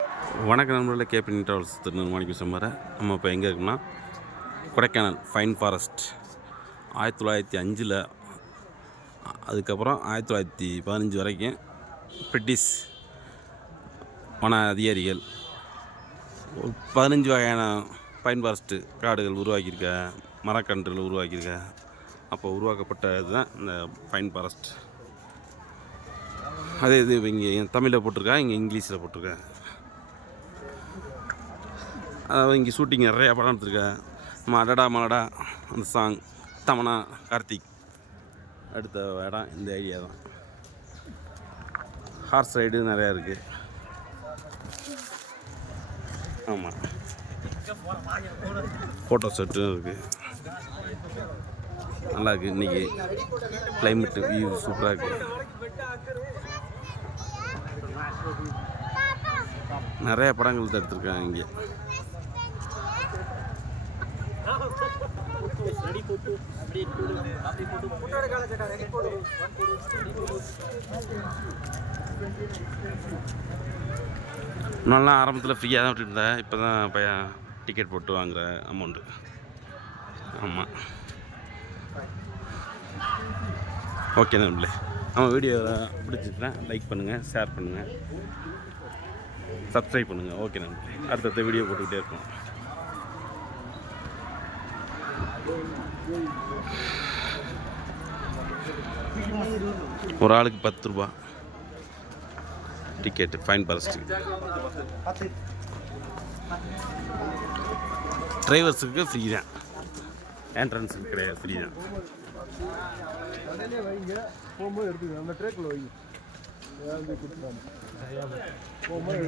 வணக்கம் நண்பர்களே, KPN travels திருநெல்வேலிக்கு சம்பார நம்ம இப்போ எங்கே இருக்கோம்னா கொடைக்கானல் ஃபைன் ஃபாரஸ்ட் 1905 அதுக்கப்புறம் 1915 வரைக்கும் பிரிட்டிஷ் வன அதிகாரிகள் 15 வகையான ஃபைன் ஃபாரஸ்ட்டு காடுகள் உருவாக்கியிருக்க, மரக்கன்றுகள் உருவாக்கியிருக்க. அப்போ உருவாக்கப்பட்ட இதுதான் இந்த ஃபைன் ஃபாரஸ்ட். அதே இது இங்கே தமிழில் போட்டிருக்கேன், இங்கே இங்கிலீஷில் போட்டிருக்கேன். அதாவது இங்கே ஷூட்டிங் நிறையா படம் எடுத்திருக்கேன். நம்ம அடடா மலடா அந்த சாங், தமனா, கார்த்திக் அடுத்த இடம் இந்த ஏரியா தான். ஹார்ஸ் ரைடு நிறையா இருக்குது. ஆமாம், ஃபோட்டோ செட்டும் இருக்குது. நல்லா இருக்குது. இன்றைக்கி கிளைமேட்டு வியூ சூப்பராக இருக்குது. நிறைய படங்கள் தான் எடுத்திருக்காங்க இங்கே. நல்லா ஆரம்பத்தில் ஃப்ரீயாக தான் விட்டுட்டு இருந்தேன். இப்போ தான் பையன் டிக்கெட் போட்டு வாங்குகிற அமௌண்ட்டு. ஆமாம், ஓகே நண்பர்களே, நம்ம வீடியோ பிடிச்சிருந்தா லைக் பண்ணுங்கள், ஷேர் பண்ணுங்கள், சப்ஸ்கிரைப் பண்ணுங்கள். ஓகே நண்பர்களே, அடுத்தடுத்த வீடியோ போட்டுக்கிட்டே இருக்கோம். ஒரு ஆளுக்கு 10 ரூபா டிக்கெட்டு ஃபைன் ஃபாரஸ்ட்டு. டிரைவர்ஸுக்கு ஃப்ரீ தான், என்ட்ரன்ஸுக்கு கிடையாது, ஃப்ரீ தான். போகும்போது எடுத்துக்கணும், அந்த ட்ரேக்கில் வைங்க. போகும்போது